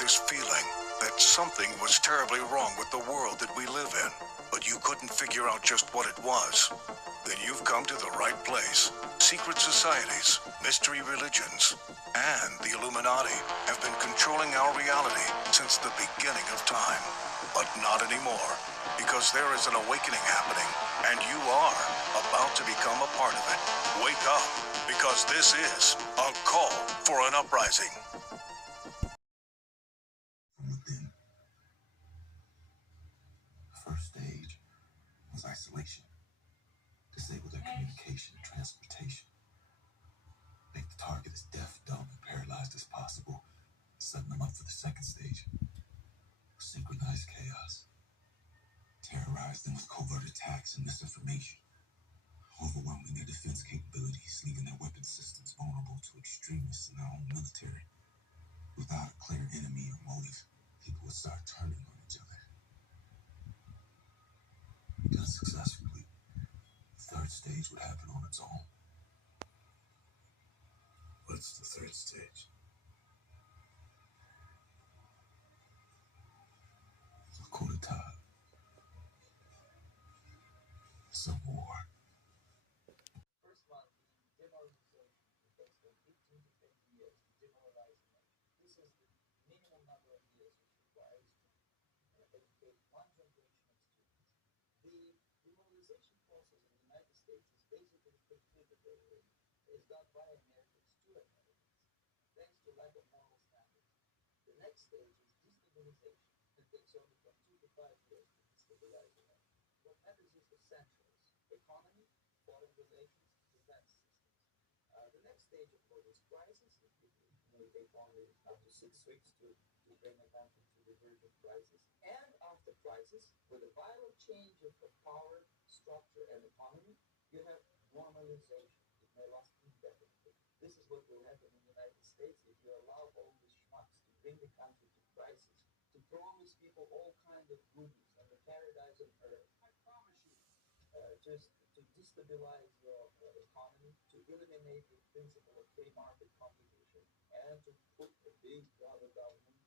this feeling that something was terribly wrong with the world that we live in, but you couldn't figure out just what it was? Then you've come to the right place. Secret societies, mystery religions, and the Illuminati have been controlling our reality since the beginning of time. But not anymore, because there is an awakening happening, and you are about to become a part of it. Wake up, because this is a call for an uprising. From within. The first stage was isolation. Disable their communication and transportation. Make the target as deaf, dumb, and paralyzed as possible. Setting them up for the second stage. Synchronized chaos. Terrorize them with covert attacks and misinformation. Overwhelming their defense capabilities, leaving their weapon systems vulnerable to extremists in their own military. Without a clear enemy or motive, people would start turning on each other. Done successfully, the third stage would happen on its own. What's the third stage? A coup d'etat. Civil war. First one being demoralization. It takes from 15 to 20 years to demoralize a nation. This is the minimum number of years which requires to educate one generation of students. The demobilization process in the United States is basically completed already. It is done by Americans to Americans, thanks to lack of moral standards. The next stage is destabilization. It takes only from 2 to 5 years to destabilize a nation. What matters is essentials: economy, foreign relations, defense systems. The next stage, of course, is crisis. It may take only up to 6 weeks to bring a country to the verge of crisis. And after crisis, with a violent change of power, structure, and economy, you have normalization. It may last indefinitely. This is what will happen in the United States if you allow all these schmucks to bring the country to crisis, to promise people all kinds of goodies and the paradise on earth. I promise you. Just to destabilize your economy, to eliminate the principle of free market competition, and to put a big brother government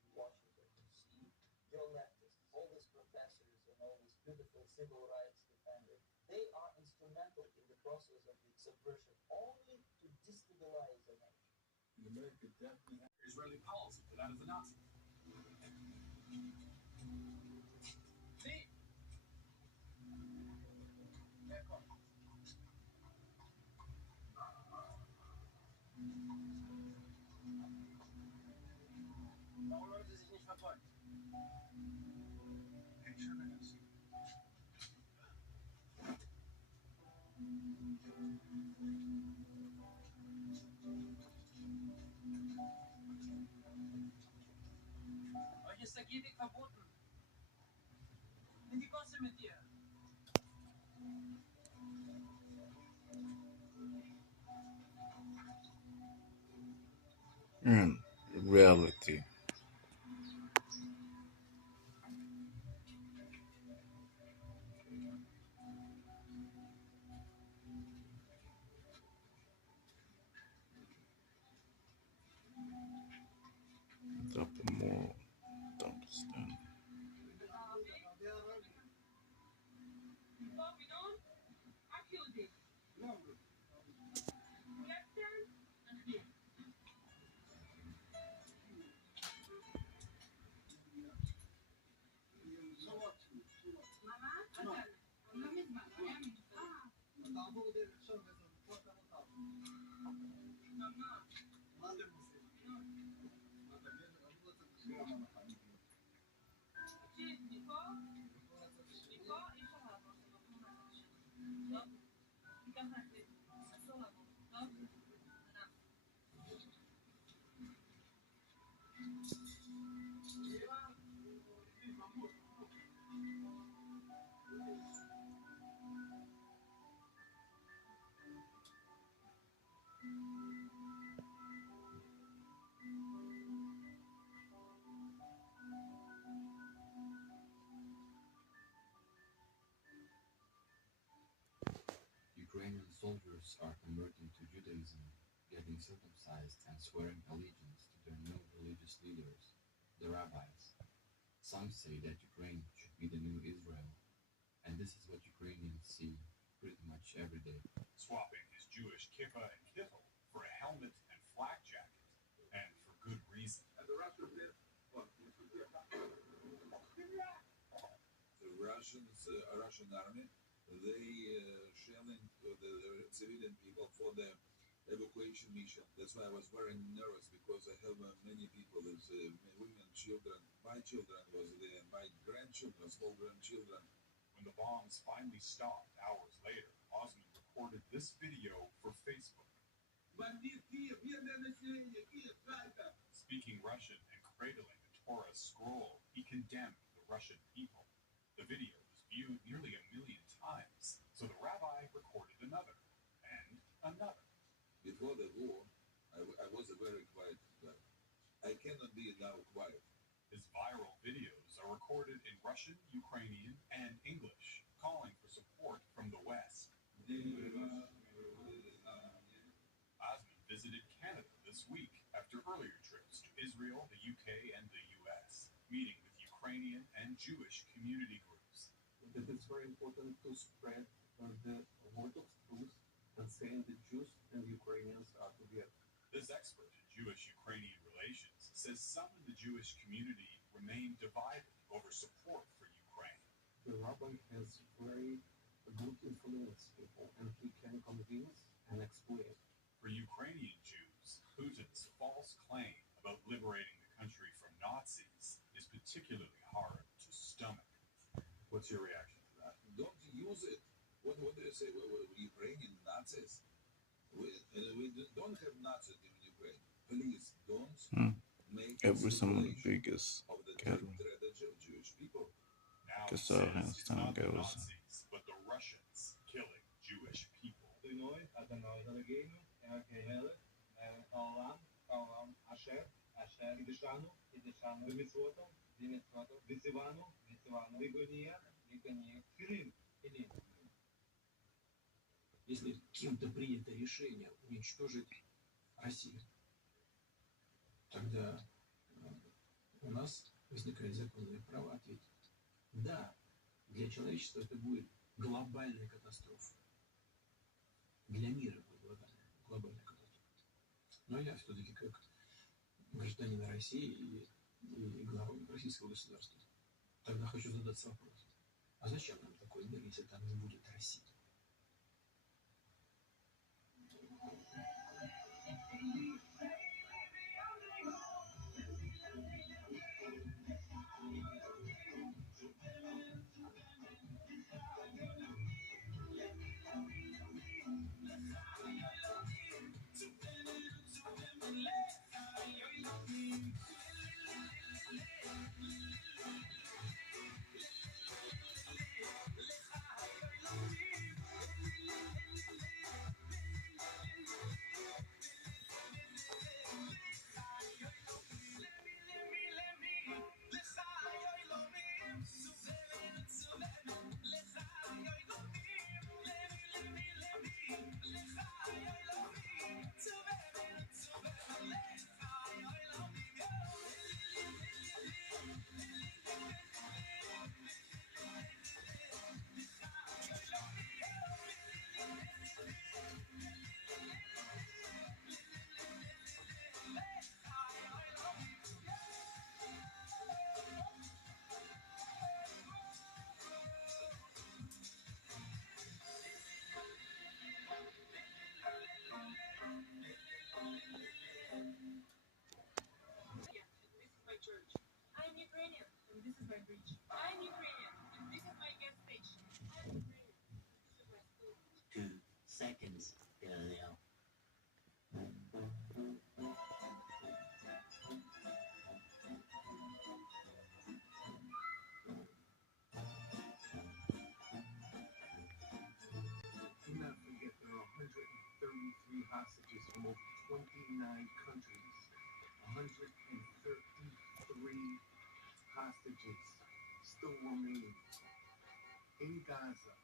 in Washington, D.C. Your leftists, all these professors and all these beautiful civil rights defenders, they are instrumental in the process of its subversion only to destabilize a nation. America definitely has Israeli policy, but that is the Nazis. See? Warum haben Sie sich nicht verbeugt? Euch ist der Gehweg verboten. In die Gosse mit dir. Reality. Double more, double stand. Ukrainian soldiers are converting to Judaism, getting circumcised and swearing allegiance to their new religious leaders. Some say that Ukraine should be the new Israel, and this is what Ukrainians see pretty much every day. Swapping his Jewish kippah and kittel for a helmet and flak jacket, and for good reason. The Russian army, they shelling the civilian people for the evacuation mission. That's why I was very nervous, because I have many people, there's women, children. My children was there, my grandchildren, small grandchildren. When the bombs finally stopped hours later, Osman recorded this video for Facebook. Speaking Russian and cradling the Torah scroll, he condemned the Russian people. The video was viewed nearly 1 million times, so the rabbi recorded another, and another. Before the war, I was a very quiet guy. I cannot be now quiet. His viral videos are recorded in Russian, Ukrainian, and English, calling for support from the West. Osman visited Canada this week after earlier trips to Israel, the UK, and the US, meeting with Ukrainian and Jewish community groups. That it's very important to spread the word of truth and saying that Jews and Ukrainians are together. This expert in Jewish-Ukrainian relations says some in the Jewish community remain divided over support for Ukraine. The rabbi has very good influence people, and he can convince and explain. For Ukrainian Jews, Putin's false claim about liberating the country from Nazis is particularly hard to stomach. What's your reaction to that? Don't use it. What do you say? Ukrainian Nazis? We don't have Nazis in Ukraine. Please don't make Every some of the speculation biggest of the gathering. strategy of Jewish people. Now he Khazarian says it's not the Tamga was Nazis, but the Russians killing Jewish people. Если кем-то принято решение уничтожить Россию, тогда у нас возникает законное право ответить. Да, для человечества это будет глобальная катастрофа. Для мира будет глобальная катастрофа. Но я все-таки как гражданин России и глава российского государства, тогда хочу задаться вопросом. А зачем нам такой мир, если там не будет России? I'm Ukrainian, and this is my bridge. I'm Ukrainian, and this is my gas station. I'm Ukrainian, and this is my school. 2 seconds earlier. Do not forget there are 133 hostages from over 29 countries. 133 hostages still remain in Gaza.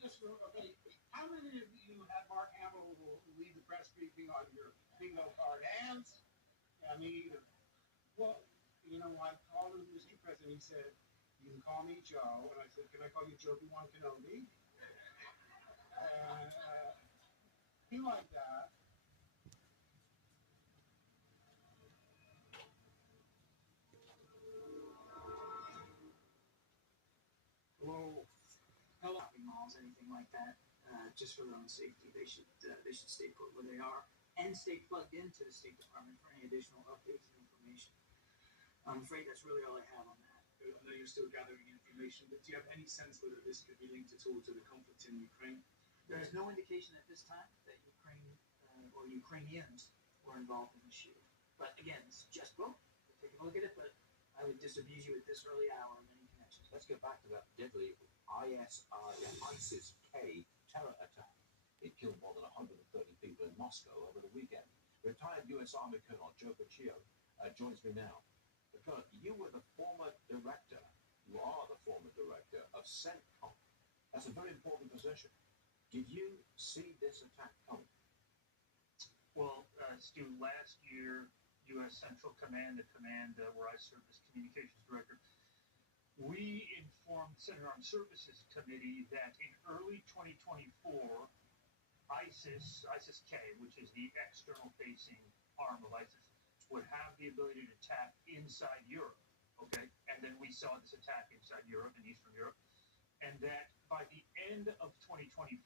Just real quick, how many of you had Mark Hamill lead the press briefing on your bingo card? Hands? Yeah, me either. Well, you know, I called him Mr. President. He said, you can call me Joe. And I said, can I call you Joe Obi-Wan Kenobi? He liked that. Well, hello. Malls, anything like that, just for their own safety, they should stay put where they are and stay plugged into the State Department for any additional updates and information. I'm afraid that's really all I have on that. I know you're still gathering information, but do you have any sense whether this could be linked at all to the conflict in Ukraine? There is no indication at this time that Ukraine or Ukrainians were involved in the shooting. But again, it's just book. We're taking a look at it, but I would disabuse you at this early hour of any connections. Let's get back to that deadly ISIS-K terror attack. It killed more than 130 people in Moscow over the weekend. Retired U.S. Army Colonel Joe Paccio joins me now. Colonel, you were the former director, you are the former director of CENTCOM. That's a very important position. Did you see this attack coming? Well, Stu, last year, U.S. Central Command, the command where I served as communications director, we informed Senate Armed Services Committee that in early 2024, ISIS-K, which is the external-facing arm of ISIS, would have the ability to attack inside Europe, okay? And then we saw this attack inside Europe and Eastern Europe. And that by the end of 2024,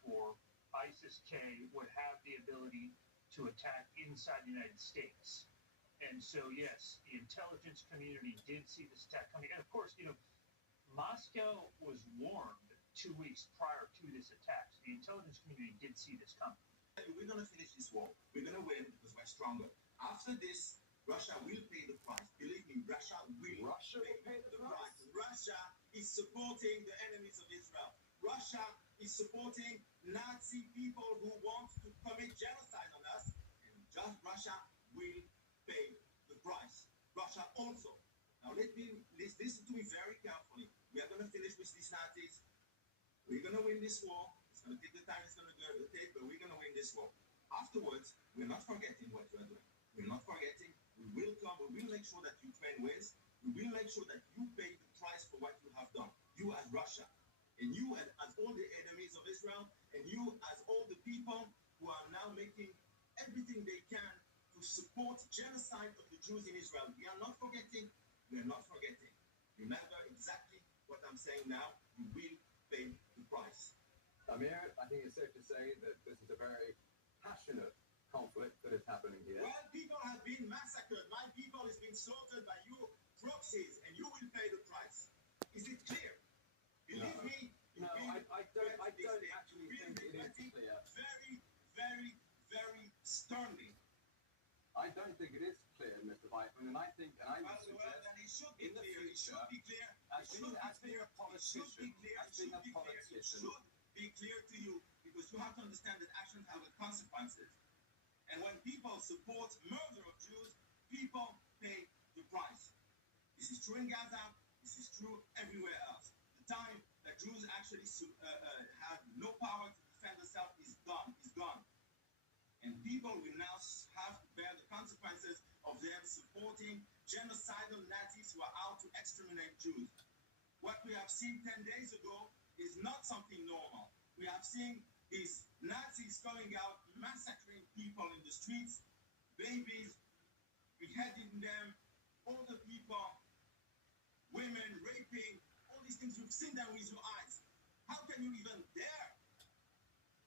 ISIS-K would have the ability to attack inside the United States. And so, yes, the intelligence community did see this attack coming. And of course, you know, Moscow was warned 2 weeks prior to this attack. So the intelligence community did see this coming. We're going to finish this war. We're going to win because we're stronger. After this, Russia will pay the price. Believe me, Russia will pay the price. Russia is supporting the enemies of Israel. Russia is supporting Nazi people who want to commit genocide on us. And just Russia will pay the price. Russia also. Now listen to me very carefully. We are going to finish with these Nazis. We're going to win this war. It's going to take the time it's going to take, but we're going to win this war. Afterwards, we're not forgetting what we're doing. We're not forgetting. We will come. We will make sure that Ukraine wins. We will make sure that you pay the price for what you have done. You as Russia, and you as all the enemies of Israel, and you as all the people who are now making everything they can to support genocide of the Jews in Israel. We are not forgetting. We are not forgetting. Remember exactly what I'm saying now. You will pay the price. Amir, I think it's safe to say that this is a very passionate conflict that is happening here. Well, people have been massacred. My people has been slaughtered by your proxies, and you will pay the price. Is it clear? Believe me. No, I don't actually think it is clear. Very, very, very sternly. I don't think it is clear, Mr. Weidman, and I think, and I would suggest, then it should be in the clear. future, It should be clear. as being a politician, It should be clear to you, because you have to understand that actions have consequences. And when people support murder of Jews, people pay the price. This is true in Gaza. This is true everywhere else. The time that Jews actually have no power to defend themselves is gone. And people will now have to bear the consequences of them supporting genocidal Nazis who are out to exterminate Jews. What we have seen 10 days ago is not something normal. We have seen these Nazis going out, massacring people in the streets, babies, beheading them, older people, women, raping, all these things. You've seen them with your eyes. How can you even dare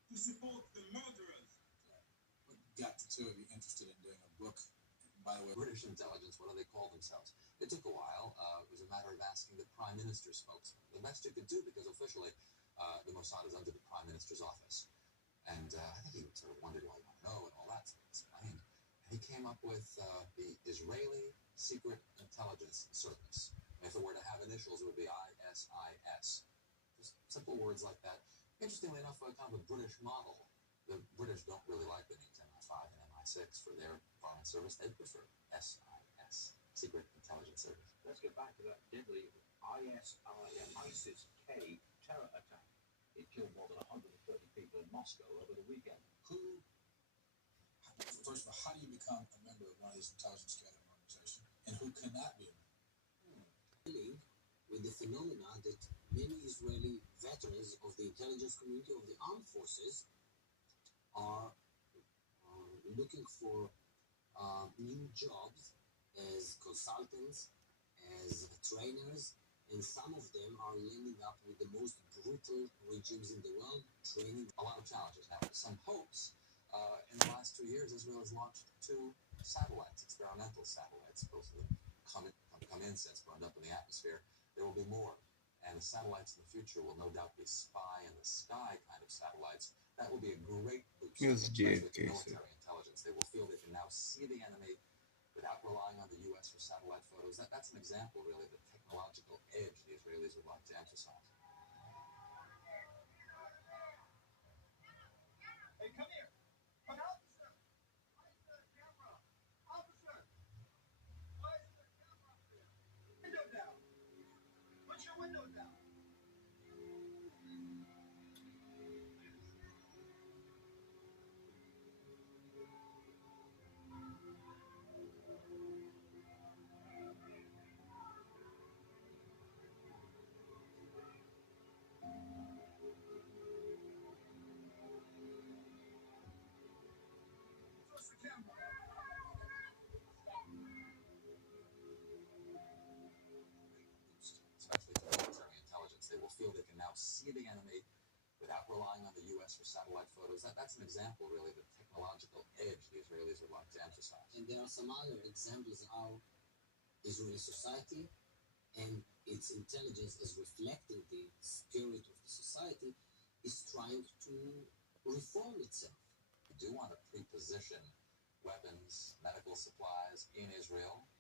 to support the murderers? What got the two of you interested in doing a book? By the way, British intelligence, what do they call themselves? It took a while. It was a matter of asking the Prime Minister's spokesman. The best you could do, because officially the Mossad is under the Prime Minister's office. And I think he sort of wondered why you want to know and all that sort of explained. And he came up with the Israeli Secret Intelligence Service. If it were to have initials, it would be ISIS. Just simple words like that. Interestingly enough, kind of a British model. The British don't really like the names MI5 and MI6 for their foreign service. They prefer SIS, Secret Intelligence Service. Let's get back to that deadly ISIS-K terror attack. It killed more than 130 people in Moscow over the weekend. First of all, how do you become a member of one of these intelligence gathering organizations? And who cannot be a member? with the phenomena that many Israeli veterans of the intelligence community of the armed forces are looking for new jobs as consultants, as trainers, and some of them are landing up with the most brutal regimes in the world, training. A lot of challenges now. Some hopes. In the last 2 years, Israel has launched 2 satellites, experimental satellites, supposed to come in since burned up in the atmosphere. There will be more. And the satellites in the future will no doubt be spy in the sky kind of satellites. That will be a great boost, especially to military intelligence. They will feel they can now see the enemy without relying on the U.S. for satellite photos. That's an example, really, of the technological edge the Israelis would like to emphasize. Hey, come here. Come officer. Why is the camera? Officer. Why is the camera here? Window down. Put your window down. Especially to military intelligence. They will feel they can now see the enemy without relying on the U.S. for satellite photos. That's an example, really, of the technological edge the Israelis would like to emphasize. And there are some other examples how Israeli society and its intelligence, as reflecting the spirit of the society, is trying to reform itself. We do want to pre-position weapons, medical supplies in Israel.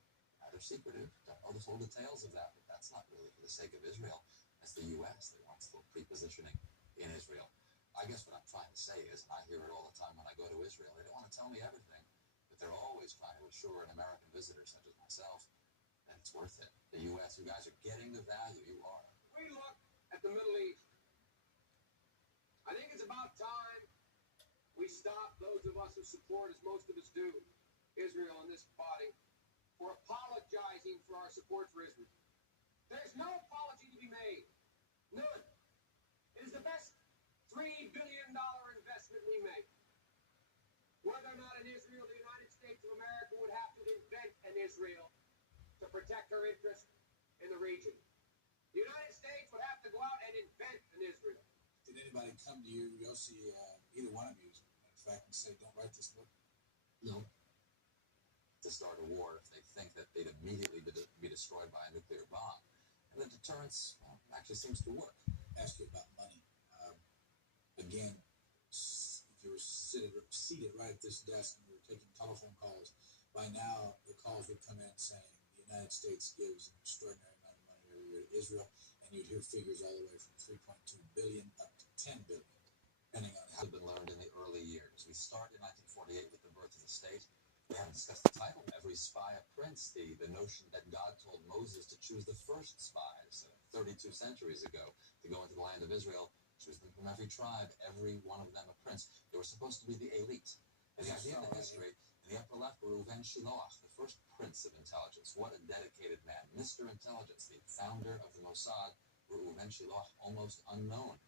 They're secretive. Don't know the full details of that, but that's not really for the sake of Israel. That's the U.S. that wants the pre-positioning in Israel. I guess what I'm trying to say is, and I hear it all the time when I go to Israel, they don't want to tell me everything, but they're always trying to assure an American visitor, such as myself, that it's worth it. The U.S., you guys are getting the value. You are. We look at the Middle East. I think it's about time we stop, those of us who support, as most of us do, Israel in this body, for apologizing for our support for Israel. There's no apology to be made. None. It is the best $3 billion investment we make. Whether or not in Israel, the United States of America would have to invent an Israel to protect her interest in the region. The United States would have to go out and invent an Israel. Did anybody come to you, Yossi, either one of you, in fact, and say, don't write this book? No. To start a war if they think that they'd immediately be destroyed by a nuclear bomb. And the deterrence actually seems to work. Ask you about money. Again, if you were seated right at this desk and you were taking telephone calls, by now the calls would come in saying the United States gives an extraordinary amount of money every year to Israel, and you'd hear figures all the way from 3.2 billion up to 10 billion, depending on how. Had been learned in the early years. We start in 1948 with the birth of the state. We haven't discussed the title. Every spy a prince, the notion that God told Moses to choose the first spies 32 centuries ago to go into the land of Israel, choose them from every tribe, every one of them a prince. They were supposed to be the elite. And the idea in the history, in the upper left, Reuven Shiloach, the first prince of intelligence. What a dedicated man. Mr. Intelligence, the founder of the Mossad, Reuven Shiloach, almost unknown.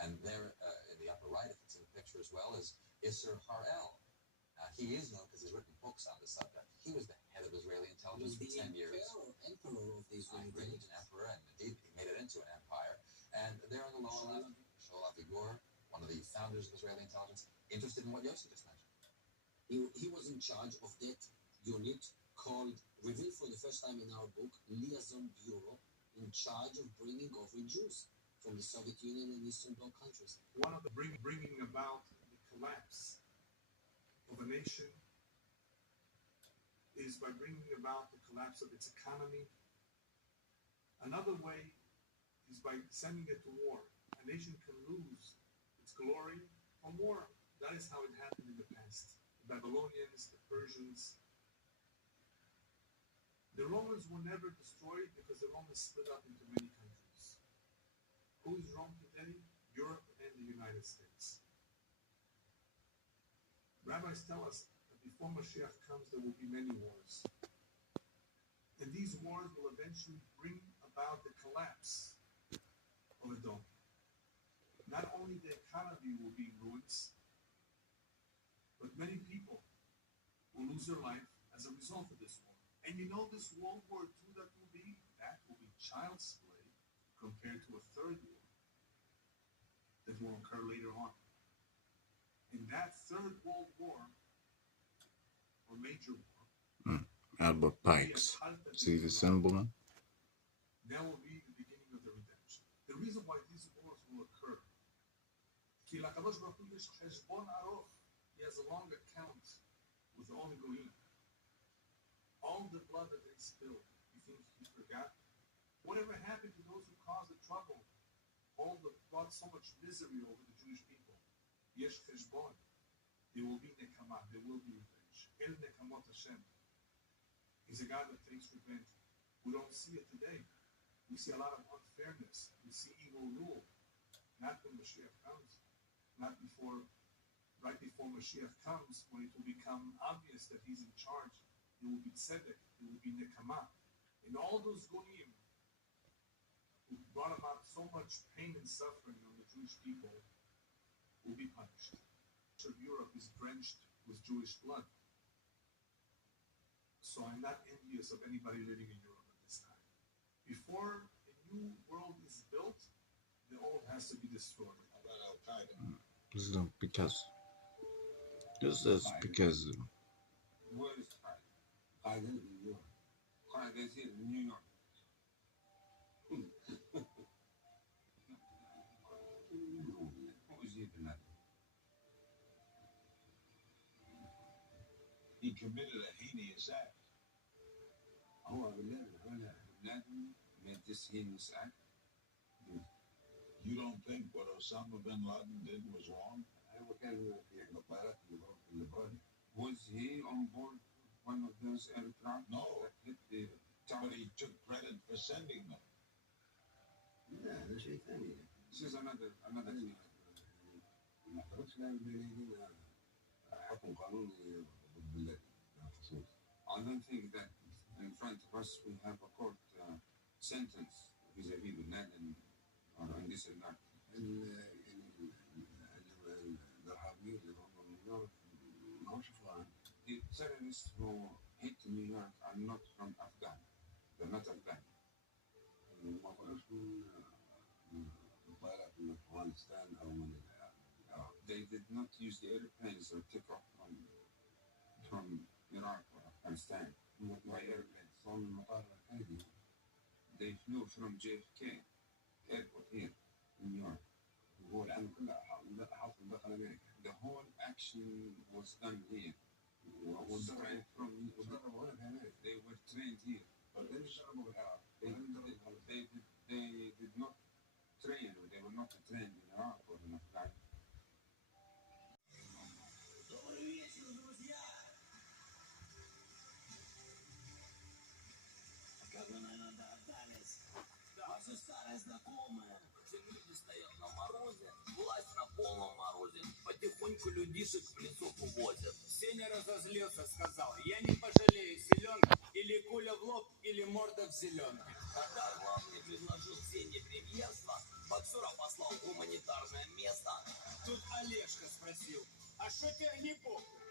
And there, in the upper right, if it's in the picture as well, is Isser Harel. He is known because he's written books on the subject. He was the head of Israeli intelligence for 10 years. Emperor of the Israeli intelligence. An emperor, and indeed he made it into an empire. And there on the lower left, Shaul Avigor, one of the founders of Israeli intelligence, interested in what Yossi just mentioned. He was in charge of that unit called, revealed for the first time in our book, Liaison Bureau, in charge of bringing over Jews from the Soviet Union and Eastern Bloc countries. One of the bringing about the collapse of a nation is by bringing about the collapse of its economy. Another way is by sending it to war. A nation can lose its glory from war. That is how it happened in the past. The Babylonians, the Persians. The Romans were never destroyed because the Romans split up into many countries. Who is Rome today? Europe and the United States. Rabbis tell us that before Mashiach comes, there will be many wars. And these wars will eventually bring about the collapse of a dome. Not only the economy will be in ruins, but many people will lose their life as a result of this war. And you know this World War II that will be child's play compared to a third war that will occur later on. In that third World War, or major war, Albert Pikes. See the symbol? that will be the beginning of the redemption. The reason why these wars will occur, he has a long account with all the Goyim. All the blood that they spilled, you think he forgot? Whatever happened to those who caused the trouble? All that brought so much misery over the Jewish people. Yesh cheshbon. There will be nekama, there will be revenge. El nekamot Hashem. He's a God that takes revenge. We don't see it today. We see a lot of unfairness. We see evil rule. Not when Mashiach comes. Not before, right before Mashiach comes, when it will become obvious that he's in charge. There will be tzedek, there will be nekama. And all those goyim who brought about so much pain and suffering on the Jewish people will be punished. So Europe is drenched with Jewish blood. So I'm not envious of anybody living in Europe at this time. Before a new world is built, the old has to be destroyed. How about Al-Qaeda? This is because. This is because. Where is Qaeda? Qaeda is in New York. Qaeda is here in New York. Who is he tonight? He committed a heinous act. هو بن لادن made this heinous act. You don't think what Osama bin Laden did was wrong? Was he on board one of those aircraft No, that hit the but he took credit for sending them. This is another thing. I don't think that in front of us we have a court sentence vis-a-vis bin Laden or in this regard. The terrorists who hit New York are not from Afghan. They're not Afghan. They did not use the airplanes or take off from Iraq or Afghanistan by airplanes. They flew from JFK airport here in New York. The whole action was done here. Straight from they were trained here. They did not train, or they were not trained in Iraq or in Afghanistan. Как вы, наверное, догадались, ваши старые знакомые. Люди стоят на морозе, власть на полном морозе, потихоньку людишек в лесу увозят. Сеня разозлился, сказал, я не пожалею селенки, или куля в лоб, или морда в зеленке. Когда главный предложил Сене премьерство, боксера послал в гуманитарное место. Тут Олежка спросил, а что тебе не похуй?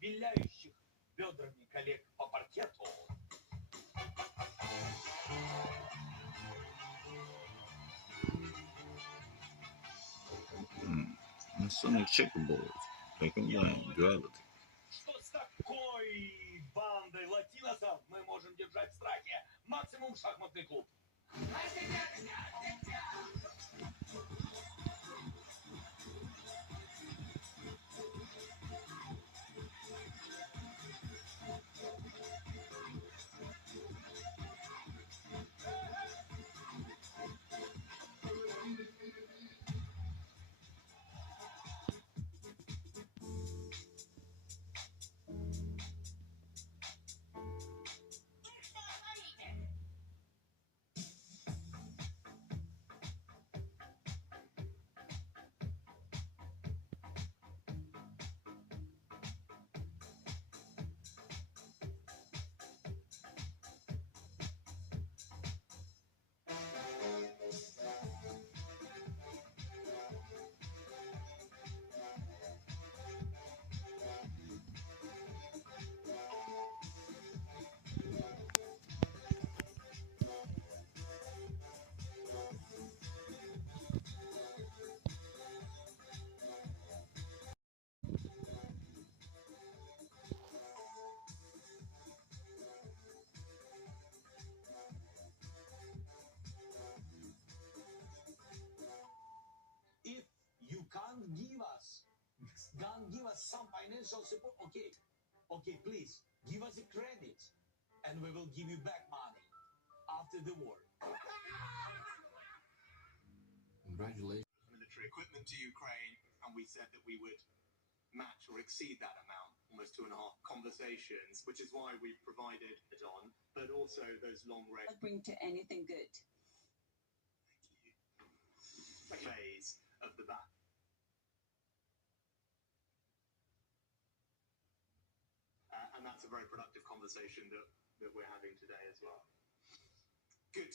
Виляющих бедрами коллег по паркету. Sonic checkerboard. Taken by gravity. Что с такой бандой латиносов мы можем держать в страхе? Максимум шахматный клуб. If you can't give us some financial support, okay, please give us a credit, and we will give you back money after the war. Congratulations. Military equipment to Ukraine, and we said that we would match or exceed that amount, almost 2.5 conversations, which is why we provided it on, but also those long range Bring to anything good. phase of the battle. And that's a very productive conversation that we're having today as well. Good.